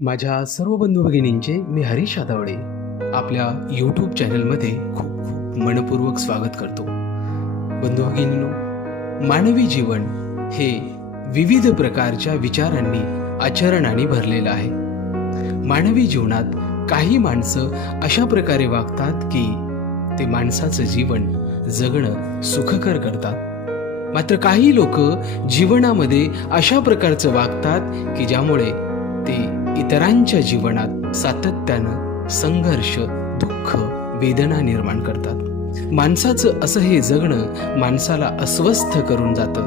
माझ्या सर्व बंधू भगिनींचे मी हरीश आदावडे आपल्या यूट्यूब चॅनलमध्ये खूप खूप मनपूर्वक स्वागत करतो. बंधू भगिनींनो मानवी जीवन हे विविध प्रकारच्या विचारांनी आचरणाने भरलेलं आहे. मानवी जीवनात काही माणसं अशा प्रकारे वागतात की ते माणसाचं जीवन जगणं सुखकर करतात. मात्र काही लोक जीवनामध्ये अशा प्रकारचं वागतात की ज्यामुळे ते इतरांच्या जीवनात सातत्यानं संघर्ष दुःख वेदना निर्माण करतात. माणसाचं असं हे जगणं माणसाला अस्वस्थ करून जातं.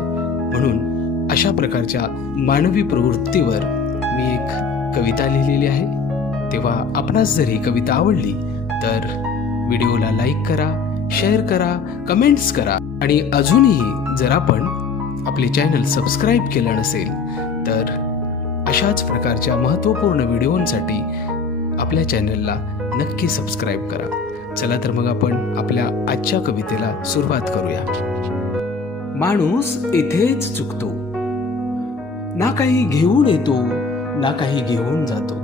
म्हणून अशा प्रकारच्या मानवी प्रवृत्तीवर मी एक कविता लिहिलेली आहे. तेव्हा आपणास जर ही कविता आवडली तर व्हिडिओला लाईक करा शेअर करा कमेंट्स करा. आणि अजूनही जर आपण आपले चॅनल सबस्क्राईब केलं नसेल तर अशाच प्रकारच्या महत्त्वपूर्ण व्हिडिओंसाठी आपल्या चॅनलला नक्की सबस्क्राईब करा. चला तर मग आपण आपल्या आजच्या कवितेला सुरुवात करूया. माणूस इथेच चुकतो. ना काही घेऊन येतो ना काही घेऊन जातो.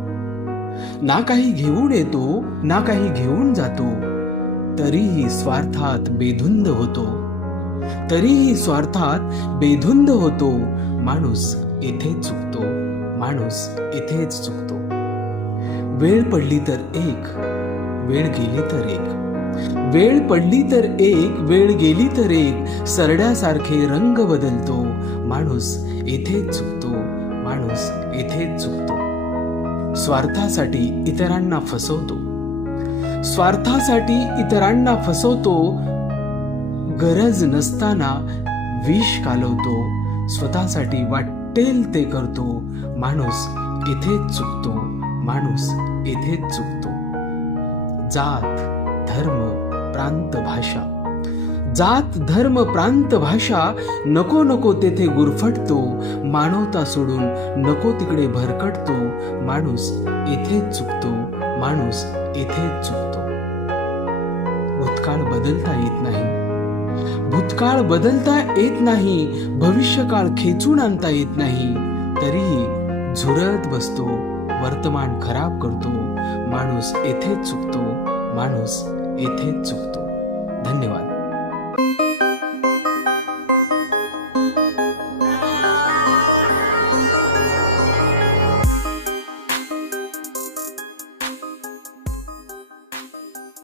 ना काही घेऊन येतो ना काही घेऊन जातो. तरीही स्वार्थात बेधुंद होतो. तरीही स्वार्थात बेधुंद होतो. माणूस इथे चुकतो. माणूस इथेच चुकतो. वेळ पडली तर एक वेळ गेली तर एक. वेळ पडली तर एक वेळ गेली तर एक. सरड्यासारखे रंग बदलतो. माणूस इथेच चुकतो. माणूस इथेच चुकतो. स्वार्थासाठी इतरांना फसवतो. स्वार्थासाठी इतरांना फसवतो. गरज नसताना विष कालवतो. स्वतःसाठी वाटेल ते करतो. माणूस इथेच चुकतो. माणूस इथेच चुकतो. जात धर्म प्रांत भाषा. जात धर्म प्रांत भाषा नको नको तेथे गुरफटतो. मानवता सोडून नको तिकडे भरकटतो. माणूस इथेच चुकतो. माणूस इथेच चुकतो. भूतकाळ बदलता येत नाही. भूतकाळ बदलता येत नाही भविष्यकाळ खेचून आणता येत नाही. तरीही झुरळत बसतो वर्तमान खराब करतो माणूस येथेच चुकतो माणूस येथेच चुकतो. धन्यवाद.